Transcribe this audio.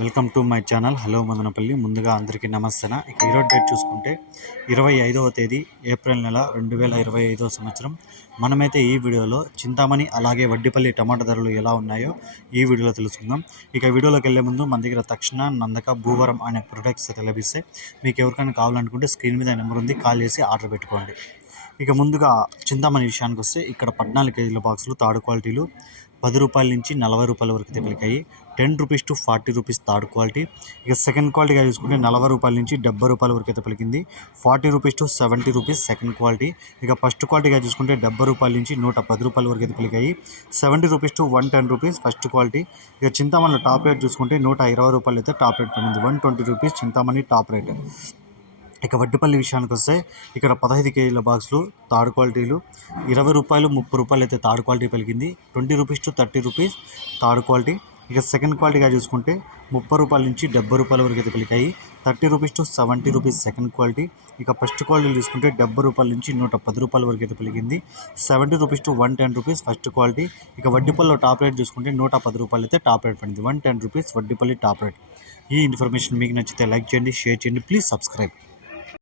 Welcome to my channel. Hello Madanapalle. ముందుగా అందరికీ నమస్తేన? ఇక ఈరోజు డేట్ చూసుకుంటే ఇరవై ఐదవ తేదీ ఏప్రిల్ నెల రెండు వేల ఇరవై ఐదవ సంవత్సరం. మనమైతే ఈ వీడియోలో చింతామణి అలాగే వడ్డిపల్లి టమాటా ధరలు ఎలా ఉన్నాయో ఈ వీడియోలో తెలుసుకుందాం. ఇక వీడియోలోకి వెళ్ళే ముందు మన దగ్గర తక్షణ నందక భూవరం అనే ప్రొడక్ట్స్ అయితే లభిస్తాయి మీకు ఎవరికైనా కావాలనుకుంటే స్క్రీన్ మీద నెంబర్ ఉంది కాల్ చేసి ఆర్డర్ పెట్టుకోండి. ఇక ముందుగా చింతామణి విషయానికి వస్తే ఇక్కడ పద్నాలుగు కేజీల బాక్సులు థర్డ్ క్వాలిటీలు. పది రూపాయల నుంచి నలభై రూపాయల వరకు అయితే ten rupees to forty rupees third quality. ఇక సెకండ్ క్వాలిటీగా చూసుకుంటే నలభై రూపాయల నుంచి డెబ్బై రూపాయల వరకు అయితే పలికింది. Forty rupees to seventy rupees second quality. ఇక ఫస్ట్ క్వాలిటీగా చూసుకుంటే డెబ్బై రూపాయల నుంచి నూట పది రూపాయల వరకు అయితే పలికాయి. Seventy rupees to one ten rupees first quality. ఇక చింతామణిలో టాప్ రేట్ చూసుకుంటే నూట ఇరవై రూపాయలు అయితే టాప్ రేట్ పడింది. One twenty rupees Chintamani top rate. ఇక వడ్డిపల్లి విషయానికి వస్తే ఇక్కడ పదహైదు కేజీల బాక్సులు థర్డ్ క్వాలిటీలు. ఇరవై రూపాయలు ముప్పై రూపాయలు అయితే థర్డ్ క్వాలిటీ పలికింది. Twenty rupees to thirty rupees third quality. ఇక సెకండ్ క్వాలిటీగా చూసుకుంటే ముప్పై రూపాయల నుంచి డెబ్బై రూపాయల వరకు అయితే పలికాయి. Thirty rupees to seventy rupees second quality. ఇక ఫస్ట్ క్వాలిటీ చూసుకుంటే డెబ్బై రూపాయల నుంచి నూట పది రూపాయల వరకు అయితే పలికింది. Seventy rupees to one ten rupees first quality. ఇక వడ్డీపల్లిలో టాప్ రేట్ చూసుకుంటే నూట పది రూపాయలు అయితే టాప్ రేట్ పడింది. One ten rupees Vaddipalli top rate. ఈ ఇన్ఫర్మేషన్ మీకు నచ్చితే లైక్ చేయండి షేర్ చేయండి. Please subscribe.